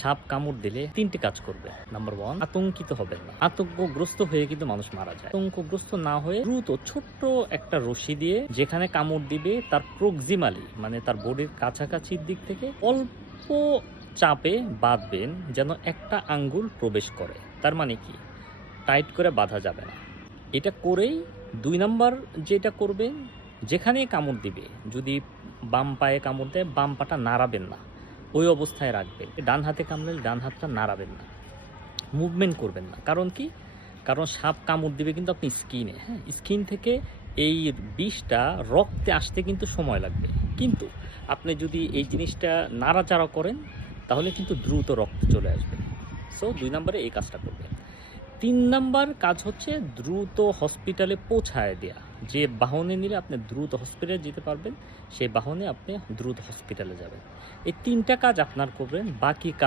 সাপ কামড় দিলে ৩টি কাজ করবে। নাম্বার 1, আতঙ্কিত হবেন না। আতঙ্কগ্রস্ত হয়ে কিন্তু মানুষ মারা যায়। আতঙ্কগ্রস্ত না হয়ে দ্রুত ছোট্ট একটা রশি দিয়ে যেখানে কামড় দিবে তার প্রক্সিমালি মানে তার বডির কাছাকাছির দিক থেকে অল্প চাপে বাঁধবেন যেন একটা আঙ্গুল প্রবেশ করে। তার মানে কি? টাইট করে বাঁধা যাবে না। এটা করেই ২ নাম্বার যেটা করবেন, যেখানেই কামড় দিবে, যদি বাম পায়ে কামড় দেয় বাম পাটা নাড়াবেন না। ওই অবস্থায় রাখবেন। ডান হাতে কামড়ালে ডান হাতটা নাড়াবেন না। মুভমেন্ট করবেন না। কারণ কি? কারণ সাপ কামড় দিবে কিন্তু আপনি স্কিনে, হ্যাঁ? স্কিন থেকে এই বিষটা রক্তে আসতে কিন্তু সময় লাগবে। কিন্তু আপনি যদি এই জিনিসটা নাড়াচাড়া করেন তাহলে কিন্তু দ্রুত রক্তে চলে আসবে। সো ২ নাম্বারে এই কাজটা করবেন। ৩ নাম্বার কাজ হচ্ছে দ্রুত হসপিটালে পৌঁছায় দেয়া। যে বাহনে নিলে আপনি দ্রুত হসপিটালে যেতে পারবেন, সেই বাহনে আপনি দ্রুত হসপিটালে যাবেন। এই ৩ টা কাজ আপনার করবেন। বাকি